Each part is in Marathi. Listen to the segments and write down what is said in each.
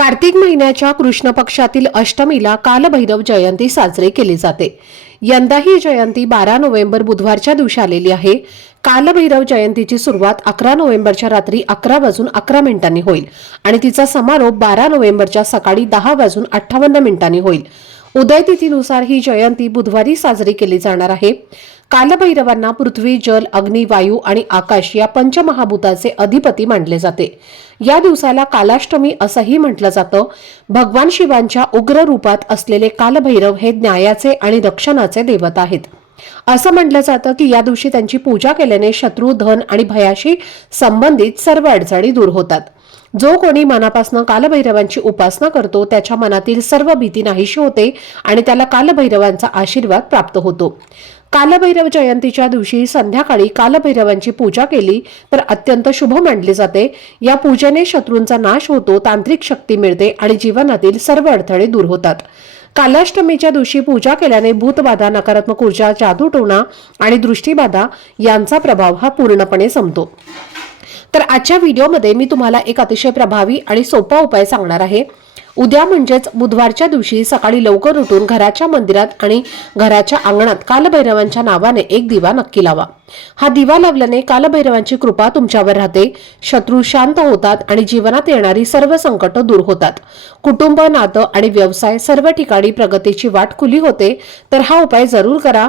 कार्तिक महिन्याच्या कृष्ण पक्षातील अष्टमीला कालभैरव जयंती साजरी केली जाते. यंदा ही जयंती बारा नोव्हेंबर बुधवारच्या दिवशी आलेली आहे. कालभैरव जयंतीची सुरुवात अकरा नोव्हेंबरच्या रात्री अकरा वाजून अकरा मिनिटांनी होईल आणि तिचा समारोप बारा नोव्हेंबरच्या सकाळी दहा वाजून अठ्ठावन्न मिनिटांनी होईल. उदयतिथीनुसार ही जयंती बुधवारी साजरी केली जाणार आहे. कालभैरवांना पृथ्वी जल अग्नी वायू आणि आकाश या पंचमहाभूताचे अधिपती मानले जाते. या दिवसाला कालाष्टमी असंही म्हटलं जातं. भगवान शिवांच्या उग्र रूपात असलेले कालभैरव हे न्यायाचे आणि रक्षणाचे देवत आहेत. असं म्हटलं जातं की या दिवशी त्यांची पूजा केल्याने शत्रू धन आणि भयाशी संबंधित सर्व अडचणी दूर होतात. जो कोणी मनापासून कालभैरवांची उपासना करतो त्याच्या मनातील सर्व भीती नाहीशी होते आणि त्याला कालभैरवांचा आशीर्वाद प्राप्त होतो. कालभैरव जयंतीच्या दिवशी संध्याकाळी कालभैरवांची पूजा केली तर अत्यंत शुभ मानली जाते. या पूजेने शत्रूंचा नाश होतो तांत्रिक शक्ती मिळते आणि जीवनातील सर्व अडथळे दूर होतात. कालाष्टमीच्या दिवशी पूजा केल्याने भूतबाधा नकारात्मक ऊर्जा जादूटोणा आणि दृष्टीबाधा यांचा प्रभाव हा पूर्णपणे संपतो. तर आजच्या व्हिडिओमध्ये मी तुम्हाला एक अतिशय प्रभावी आणि सोपा उपाय सांगणार आहे. उद्या म्हणजेच बुधवारच्या दिवशी सकाळी लवकर उठून घराच्या मंदिरात आणि घराच्या अंगणात कालभैरवांच्या नावाने एक दिवा नक्की लावा. हा दिवा लावल्याने कालभैरवांची कृपा तुमच्यावर राहते शत्रू शांत होतात आणि जीवनात येणारी सर्व संकट दूर होतात. कुटुंब नातं आणि व्यवसाय सर्व ठिकाणी प्रगतीची वाट खुली होते तर हा उपाय जरूर करा.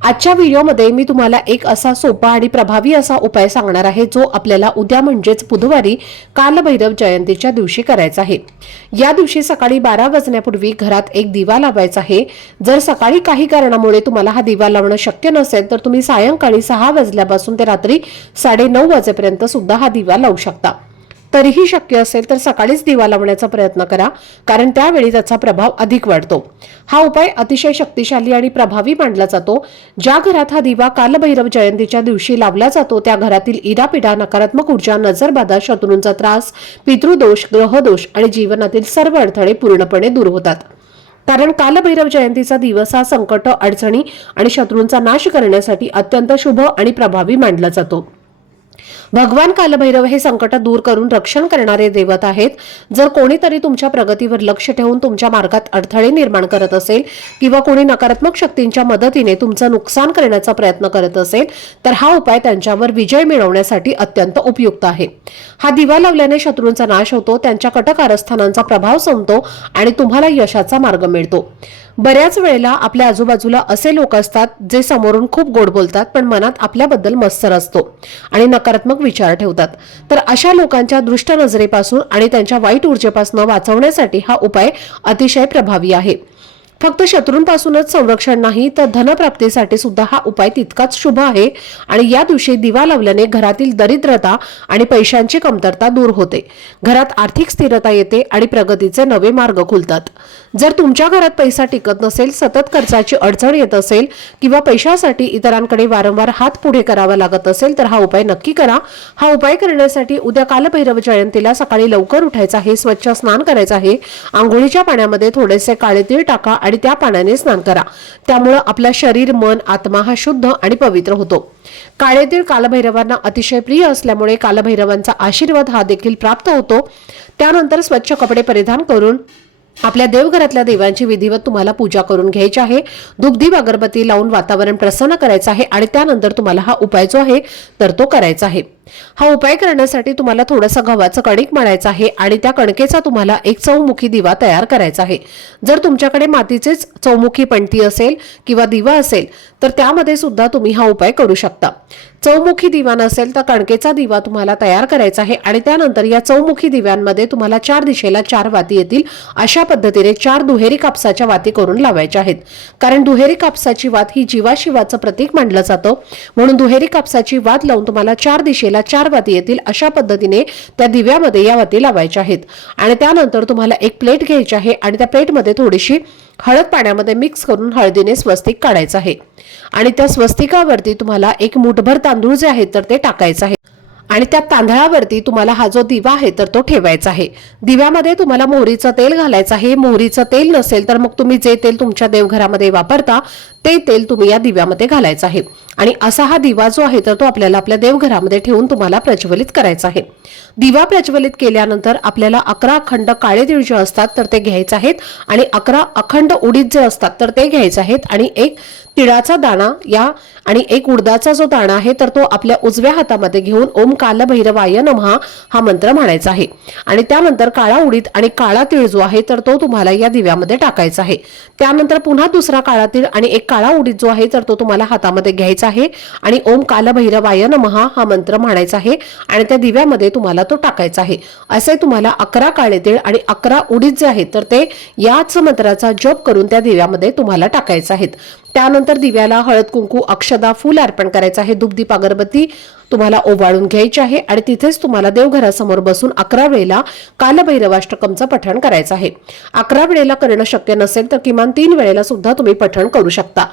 आजच्या व्हिडिओमध्ये मी तुम्हाला एक असा सोपा आणि प्रभावी असा उपाय सांगणार आहे जो आपल्याला उद्या म्हणजेच बुधवारी कालभैरव जयंतीच्या दिवशी करायचा आहे. या दिवशी सकाळी बारा वाजण्यापूर्वी घरात एक दिवा लावायचा आहे. जर सकाळी काही कारणामुळे तुम्हाला हा दिवा लावणं शक्य नसेल तर तुम्ही सायंकाळी सहा वाजल्यापासून ते रात्री साडे नऊ वाजेपर्यंत सुद्धा हा दिवा लावू शकता. तरीही शक्य असेल तर सकाळीच दिवा लावण्याचा प्रयत्न करा कारण त्यावेळी त्याचा प्रभाव अधिक वाढतो. हा उपाय अतिशय शक्तिशाली आणि प्रभावी मानला जातो. ज्या घरात हा दिवा कालभैरव जयंतीच्या दिवशी लावला जातो त्या घरातील इडापिडा नकारात्मक ऊर्जा नजरबाधा शत्रूंचा त्रास पितृदोष ग्रहदोष आणि जीवनातील सर्व अडथळे पूर्णपणे दूर होतात. कारण कालभैरव जयंतीचा दिवस हा संकट अडचणी आणि शत्रूंचा नाश करण्यासाठी अत्यंत शुभ आणि प्रभावी मानला जातो. भगवान कालभैरव हे संकट दूर करून रक्षण करणारे देवत आहेत. जर कोणीतरी तुमच्या प्रगतीवर लक्ष ठेवून तुमच्या मार्गात अडथळे निर्माण करत असेल किंवा कोणी नकारात्मक शक्तींच्या मदतीने तुमचं नुकसान करण्याचा प्रयत्न करत असेल तर हा उपाय त्यांच्यावर विजय मिळवण्यासाठी अत्यंत उपयुक्त आहे. हा दिवा लावल्याने शत्रूंचा नाश होतो त्यांच्या कटकारस्थानांचा प्रभाव संपतो आणि तुम्हाला यशाचा मार्ग मिळतो. बऱ्याच वेळेला आपल्या आजूबाजूला असे लोक असतात जे समोरून खूप गोड बोलतात पण मनात आपल्याबद्दल मत्सर असतो आणि नकारात्मक विचार ठेवतात. तर अशा लोकांच्या दृष्ट नजरेपासून आणि त्यांच्या वाईट ऊर्जेपासून वाचवण्यासाठी हा उपाय अतिशय प्रभावी आहे. फक्त शत्रूंपासूनच संरक्षण नाही तर धनप्राप्तीसाठी सुद्धा हा उपाय तितकाच शुभ आहे आणि या दिवशी दिवा लावल्याने घरातील दरिद्रता आणि पैशांची कमतरता दूर होते. घरात आर्थिक स्थिरता येते आणि प्रगतीचे नवे मार्ग खुलतात. जर तुमच्या घरात पैसा टिकत नसेल सतत खर्चाची अडचण येत असेल किंवा पैशासाठी इतरांकडे वारंवार हात पुढे करावा लागत असेल तर हा उपाय नक्की करा. हा उपाय करण्यासाठी उद्या कालभैरव जयंतीला सकाळी लवकर उठायचं आहे स्वच्छ स्नान करायचं आहे. आंघोळीच्या पाण्यामध्ये थोडेसे काळे तीळ टाका आणि त्या पाण्याने स्नान करा. त्यामुळं आपलं शरीर मन आत्मा हा शुद्ध आणि पवित्र होतो. काळे तीळ कालभैरवांना अतिशय प्रिय असल्यामुळे कालभैरवांचा आशीर्वाद हा देखील प्राप्त होतो. त्यानंतर स्वच्छ कपडे परिधान करून आपल्या देवघरातल्या देवांची विधिवत तुम्हाला पूजा करून घ्यायची आहे. धूपदीप अगरबत्ती लावून वातावरण प्रसन्न करायचं आहे आणि त्यानंतर तुम्हाला हा उपाय जो आहे तर तो करायचा आहे. हा उपाय करण्यासाठी तुम्हाला थोडंसं गव्हाचं कणिक मळायचं आहे आणि त्या कणकेचा तुम्हाला एक चौमुखी दिवा तयार करायचा आहे. जर तुमच्याकडे मातीचेच चौमुखी पणती असेल किंवा दिवा असेल तर त्यामध्ये सुद्धा तुम्ही हा उपाय करू शकता. चौमुखी दिवा नसेल तर कणकेचा दिवा तुम्हाला तयार करायचा आहे आणि त्यानंतर या चौमुखी दिव्यांमध्ये तुम्हाला चार दिशेला चार वाती येतील. अशा पद्धतीने चार दुहेरी कापसाच्या वाती करून लावायच्या आहेत. कारण दुहेरी कापसाची वात ही जीवाशिवाचं प्रतीक मानलं जातं. म्हणून दुहेरी कापसाची वात लावून तुम्हाला चार दिशेला चार वाती येतील अशा पद्धतीने त्या दिव्यामध्ये या वाती लावायच्या आहेत. आणि त्यानंतर तुम्हाला एक प्लेट घ्यायची आहे आणि त्या प्लेटमध्ये थोडीशी हळद पाण्यामध्ये मिक्स करून हळदीने स्वस्तिक काढायचं आहे. आणि त्या स्वस्तिकावरती तुम्हाला एक मुठभर तांदूळ जे आहेत तर ते टाकायचं आहे. आणि त्या तांदळावरती तुम्हाला हा जो दिवा आहे तर तो ठेवायचा आहे. दिव्यामध्ये तुम्हाला मोहरीचं तेल घालायचं आहे. मोहरीचं तेल नसेल तर मग तुम्ही जे तेल तुमच्या देवघरामध्ये वापरता ते तेल तुम्ही या दिव्यामध्ये घालायचं आहे. आणि असा हा दिवा जो आहे तर तो आपल्याला आपल्या देवघरामध्ये ठेवून तुम्हाला प्रज्वलित करायचा आहे. दिवा प्रज्वलित केल्यानंतर आपल्याला अकरा अखंड काळे तीळ जे असतात तर ते घ्यायचे आहेत. आणि अकरा अखंड उडीद जे असतात तर ते घ्यायचे आहेत. आणि एक तिळाचा दाणा या आणि एक उडदाचा जो दाणा आहे तर तो आपल्या उजव्या हातामध्ये घेऊन ओम काल भैरवाय नमहा हा मंत्र म्हणायचा आहे. आणि त्यानंतर काळा उडीद आणि काळा तीळ जो आहे तर तो तुम्हाला या दिव्यामध्ये टाकायचा आहे. त्यानंतर पुन्हा दुसरा काळा तीळ आणि एक काळा उडीद जो आहे तर तो तुम्हाला हातामध्ये घ्यायचा आहे आणि ओम कालभैरवाय नमहा हा मंत्र म्हणायचा आहे आणि त्या दिव्यामध्ये तुम्हाला तो टाकायचा आहे. असे तुम्हाला अकरा काळे तीळ आणि अकरा उडीद जे आहेत तर ते याच मंत्राचा जप करून त्या दिव्यामध्ये तुम्हाला टाकायचे आहेत. त्यानंतर दिव्याला हळद कुंकू अक्षदा फूल अर्पण करायचं आहे. धूपदीप अगरबत्ती तुम्हाला ओवाळून घ्यायची आहे आणि तिथेच तुम्हाला देवघरासमोर बसून अकरा वेळेला कालभैरवाष्टकमचं पठण करायचं आहे. अकरा वेळेला करणं शक्य नसेल तर किमान तीन वेळेला सुद्धा तुम्ही पठण करू शकता.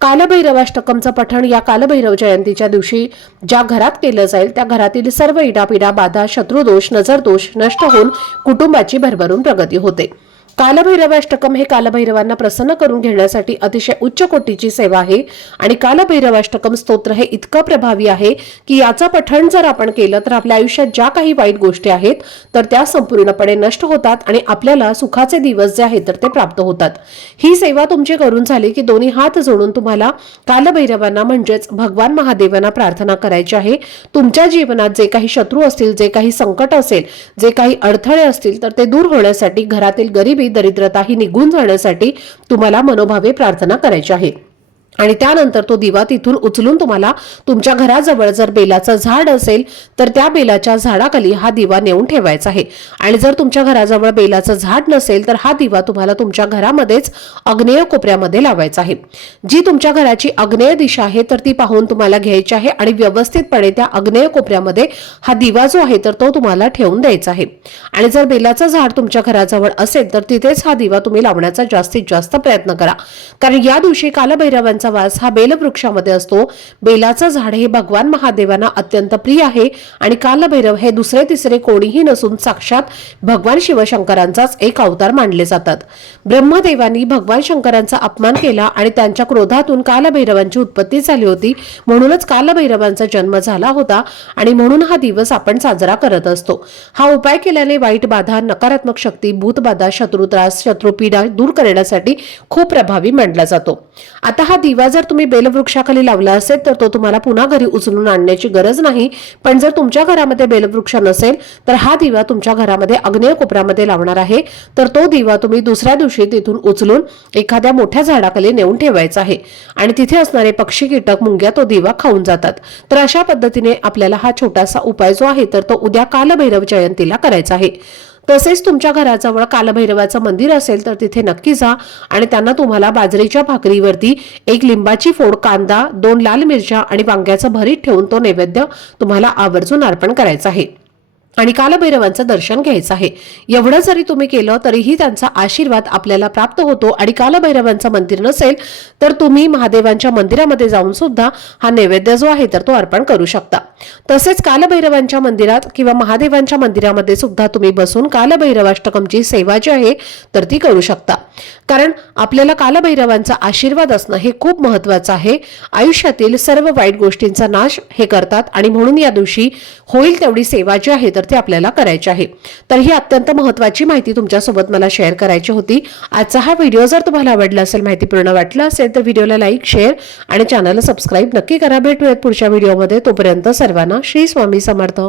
कालभैरवाष्टकमचं पठण या कालभैरव जयंतीच्या दिवशी ज्या घरात केलं जाईल त्या घरातील सर्व इडापिडा बाधा शत्रुदोष नजरदोष नष्ट होऊन कुटुंबाची भरभरून प्रगती होते. कालभैरवाष्टकम हे कालभैरवांना प्रसन्न करून घेण्यासाठी अतिशय उच्च कोटीची सेवा आहे. आणि कालभैरवाष्टकम स्तोत्र हे इतकं प्रभावी आहे की याचं पठण जर आपण केलं तर आपल्या आयुष्यात ज्या काही वाईट गोष्टी आहेत तर त्या संपूर्णपणे नष्ट होतात आणि आपल्याला सुखाचे दिवस जे आहेत तर ते प्राप्त होतात. ही सेवा तुमची करून झाली की दोन्ही हात जोडून तुम्हाला कालभैरवांना म्हणजेच भगवान महादेवांना प्रार्थना करायची आहे. तुमच्या जीवनात जे काही शत्रू असतील जे काही संकट असेल जे काही अडथळे असतील तर ते दूर होण्यासाठी घरातील गरिबी दरिद्रता ही निघून जाण्यासाठी तुम्हाला मनोभावे प्रार्थना करायची आहे. आणि त्यानंतर तो दिवा तिथून उचलून तुम्हाला तुमच्या घराजवळ जर बेलाचं झाड असेल तर त्या बेलाच्या झाडाखाली हा दिवा नेऊन ठेवायचा आहे. आणि जर तुमच्या घराजवळ बेलाचं झाड नसेल तर हा दिवा तुम्हाला तुमच्या घरामध्येच अग्नेय कोपऱ्यामध्ये लावायचा आहे. जी तुमच्या घराची अग्नेय दिशा आहे तर ती पाहून तुम्हाला घ्यायची आहे आणि व्यवस्थितपणे त्या अग्नेय कोपऱ्यामध्ये हा दिवा जो आहे तर तो तुम्हाला ठेवून द्यायचा आहे. आणि जर बेलाचं झाड तुमच्या घराजवळ असेल तर तिथेच हा दिवा तुम्ही लावण्याचा जास्तीत जास्त प्रयत्न करा. कारण या दिवशी कालभैरवांचा वास हा बेलवृक्षामध्ये असतो. बेलाचं झाड हे भगवान महादेवांना अत्यंत प्रिय आहे आणि कालभैरव हे दुसरे तिसरे कोणीही नसून साक्षात भगवान शिवशंकरांचाच एक अवतार मानले जातात. ब्रह्मदेवांनी भगवान शंकरांचा अपमान केला आणि त्यांच्या क्रोधातून कालभैरवांची उत्पत्ती झाली होती. म्हणूनच कालभैरवांचा जन्म झाला होता आणि म्हणून हा दिवस आपण साजरा करत असतो. हा उपाय केल्याने वाईट बाधा नकारात्मक शक्ती भूतबाधा शत्रुत्रास शत्रुपीडा दूर करण्यासाठी खूप प्रभावी मानला जातो. आता हा दिवा जर तुम्ही बेलवृक्षाखाली लावला असेल तर तो तुम्हाला पुन्हा घरी उचलून आणण्याची गरज नाही. पण जर तुमच्या घरामध्ये बेलवृक्ष नसेल तर हा दिवा तुमच्या घरामध्ये अग्नेय कोपऱ्यामध्ये लावणार आहे. तर तो दिवा तुम्ही दुसऱ्या दिवशी तिथून उचलून एखाद्या मोठ्या झाडाखाली नेऊन ठेवायचा आहे. आणि तिथे असणारे पक्षी कीटक मुंग्या तो दिवा खाऊन जातात. तर अशा पद्धतीने आपल्याला हा छोटासा उपाय जो आहे तर तो उद्या कालभैरव जयंतीला करायचा आहे. तसेच तुमच्या घराजवळ कालभैरवाचं मंदिर असेल तर तिथे नक्की जा आणि त्यांना तुम्हाला बाजरीच्या भाकरीवरती एक लिंबाची फोड कांदा दोन लाल मिरच्या आणि वांग्याचं भरीत ठेवून तो नैवेद्य तुम्हाला आवर्जून अर्पण करायचा आहे. आणि कालभैरवांचं दर्शन घ्यायचं आहे. एवढं जरी तुम्ही केलं तरीही त्यांचा आशीर्वाद आपल्याला प्राप्त होतो आणि कालभैरवांचं मंदिर नसेल तर तुम्ही महादेवांच्या मंदिरामध्ये जाऊन सुद्धा हा नैवेद्य जो आहे तर तो अर्पण करू शकता. तसेच कालभैरवांच्या मंदिरात किंवा महादेवांच्या मंदिरामध्ये सुद्धा तुम्ही बसून कालभैरवाष्टकमची सेवा जी आहे तर ती करू शकता. कारण आपल्याला कालभैरवांचा आशीर्वाद असणं हे खूप महत्वाचं आहे. आयुष्यातील सर्व वाईट गोष्टींचा नाश हे करतात आणि म्हणून या दिवशी होईल तेवढी सेवा जी आहे तर ते आपल्याला करायचे आहे. तर ही अत्यंत महत्वाची माहिती तुमच्यासोबत मला शेअर करायची होती. आजचा हा व्हिडिओ जर तुम्हाला आवडला असेल माहितीपूर्ण वाटला असेल तर व्हिडिओला लाईक शेअर आणि चॅनलला सबस्क्राईब नक्की करा. भेटूयात पुढच्या व्हिडिओमध्ये तोपर्यंत सर्वांना श्री स्वामी समर्थ.